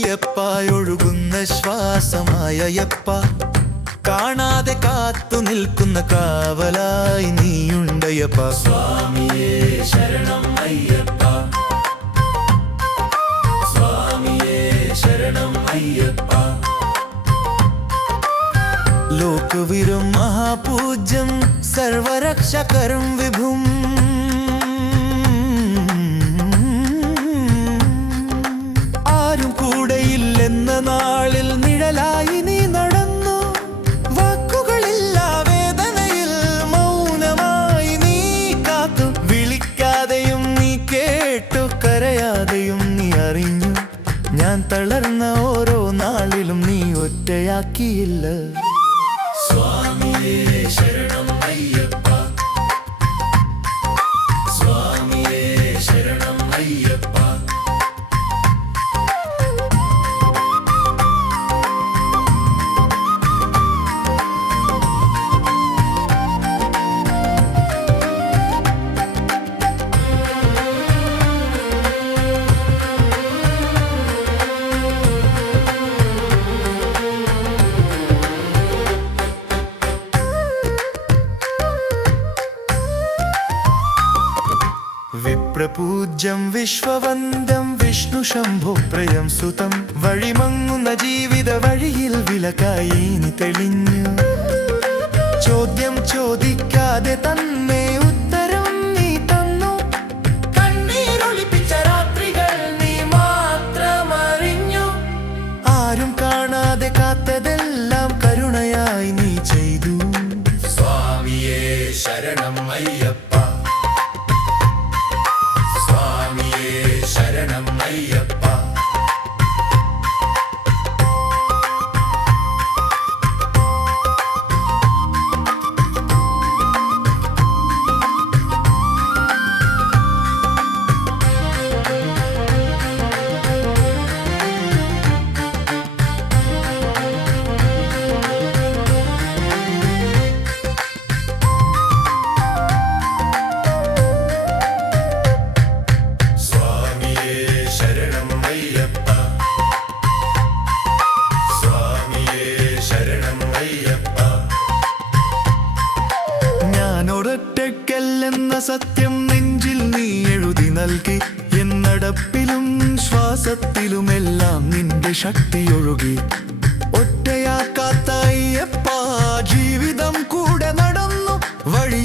അയ്യപ്പായൊഴുകുന്ന ശ്വാസമായയ്യപ്പ, കാണാതെ കാത്തു നിൽക്കുന്ന കാവലായി നീയുണ്ടയ്യപ്പ. സ്വാമിയേ ശരണം അയ്യപ്പ, സ്വാമിയേ ശരണം അയ്യപ്പ. ലോകവിരും മഹാപൂജ്യം സർവരക്ഷകരം വിഭും, ആരും കൂടെയില്ലെന്ന നാളിൽ നിഴലായി നീ നടന്നു. വാക്കുകളില്ല വേദനയിൽ മൗനമായി നീ കാത്തു. വിളിക്കാതെയും നീ കേട്ടു, കരയാതെയും നീ അറിഞ്ഞു. ഞാൻ തളർന്ന ഓരോ നാളിലും നീ ഒറ്റയാക്കിയില്ല. സ്വാമിയേ ശരണം അയ്യപ്പ, സ്വാമിയേ ശരണം അയ്യപ്പ. വിപ്രപൂജ്യം വിശ്വവന്ദം വിഷ്ണു ശംഭോ പ്രയം സുതം, വഴിമങ്ങുന്ന ജീവിത വഴിയിൽ വിളക്കായി നീ തെളിഞ്ഞു. ചോദ്യം ചോദിക്കാതെ തന്നെ ഉത്തരം നീ തന്നു. കണ്ണീരൊളിപ്പിച്ച രാത്രികൾ നീ മാത്രമറിഞ്ഞു. ആരും കാണാതെ കാത്തതെല്ലാം കരുണയായി നീ ചെയ്തു. സ്വാമിയേ ശരണം അയ്യപ്പ, സ്വാമിയേ ശരണം അയ്യപ്പ. ഞാനൊരൊറ്റയ്ക്കല്ലെന്ന സത്യം നെഞ്ചിൽ നീ എഴുതി നൽകി. എന്നടപ്പിലും ശ്വാസത്തിലുമെല്ലാം നിന്റെ ശക്തി ഒഴുകി. ഒറ്റയാക്കാത്ത അയ്യപ്പ ജീവിതം കൂടെ നടന്നു. വഴി